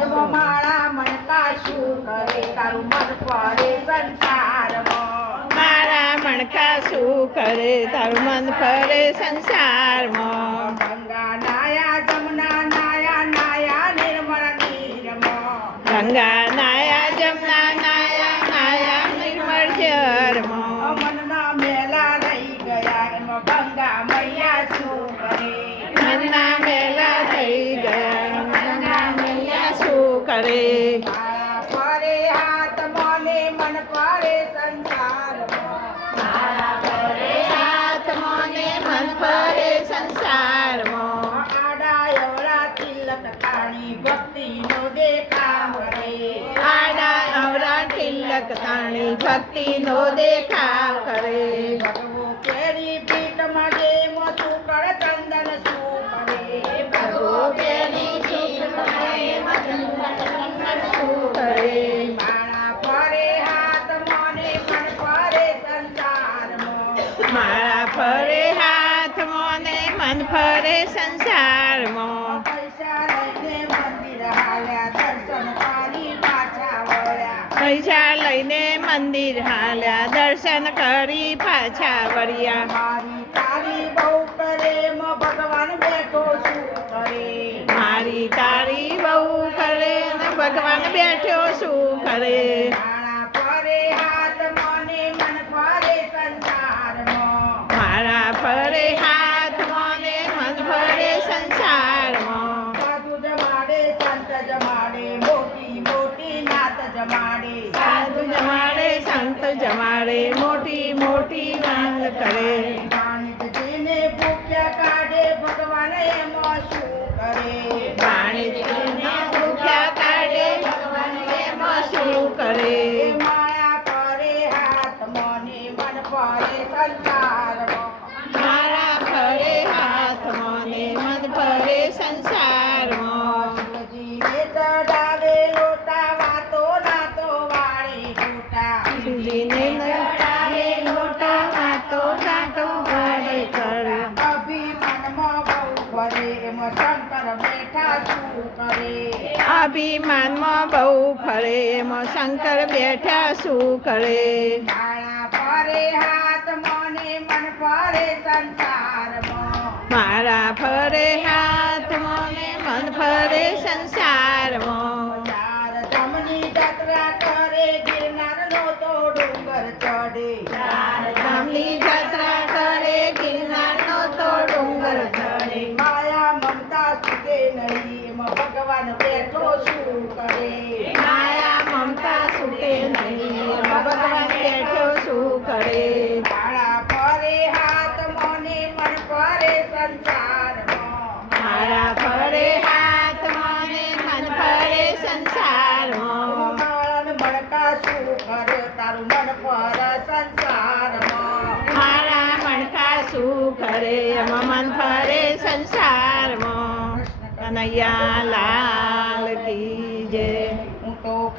એવો મારા મણકા શું કરે તારું મન ફરે સંસારમાં મારા મણકા શું કરે તારું મન ફરે સંસારમાં ગંગા નાયા જમના નાયા નાયા નિર્મળ નીરમાં ગંગા નાયા જમના નાયા નાયા નિર્મળ જળમાં મનના મેલા રહી ગયા એમાં ગંગા મૈયા શું કરે મનના મેલા થઈ ગયા ગંગા મૈયા શું કરે મારા ફરે હાથ મને મન ફરે સંસારમાં મારા ફરે હાથ મને મન ફરે સંસારમાં આડા એવડા તિલક તાણી ભક્તિનો દેખાવ કરે આડા અવરા તિલક તાણી ભક્તિનો દેખાવ કરે ભગવો કેરી પીઠમાં જેમાં શું કરે ચંદન શું કરે ભગવો કેરી પીઠમાં જેમાં શું કરે મારા ફરે હાથ મને મન ફરે સંસારમાં મારા ફરે હાથ મને મન ફરે સંસારમાં પૈસા લઈને મંદિર હાલ્યા દર્શન કરી પાછા વળ્યા પૈસા લઈને મંદિર હાલ્યા દર્શન કરી પાછા વળ્યા મારી તારી બહુ પ્રેમ ભગવાન બેઠો શું કરે મારી તારી બહુ કરે ને ભગવાન બેઠો શું કરે મારા ફરે હાથ મને મન ફરે સંસારમાં મારા ફરે હાથ મને મન ફરે સંસારમાં સાધુ જમાડે સંત જમાડે મોટી મોટી નાત જમાડે સાધુ જમાડે સંત જમાડે મોટી મોટી વાત કરે વાણિજ્યને ભૂખ્યા કાઢે ભગવાન એમાં શું કરે વાણિજ્યને ભૂખ્યા કાઢે ભગવાન એમાં શું કરે માયા ફરે હાથ મને મન ફરે સંસારમાં મારા ફરે હાથ મને મન ફરે સંસારમાં શિવજીને ચડાવે લોટા વાતો નાતો વાળી ખોટા શિવજીને નચાવે લોટા વાતો સાતો વાળે કરે અભિમાનમાં બહુ ફરે એમાં શંકર બેઠા શું કરે અભિમાનમાં બહુ ફરે એમાં શંકર બેઠા શું કરે માળા ફરે હાથ મને મન ફરે સંસારમાં મારા ફરે હાથ મને મન ફરે સંસારમાં ચાર ધામની યાત્રા કરે ગિરનારનો તો ડુંગર ચડે ધામની જાત્રા કરે ગિરનારનો તો ડુંગર ચડે માયા મમતા સુકે નહીં એમાં ભગવાન બેઠો શું કરે માયા મમતા છૂટે નહીં એમાં ભગવાન બેઠો શું કરે માળા ફરે હાથ મને મન ફરે સંસારમાં મારા ફરે હાથ મને મન ફરે સંસારમાં માળાને મણકા શું કરે તારું મન ફરે સંસારમાં મારા મણકા શું કરે એમાં મન ફરે સંસારમાં કનૈયા લાલ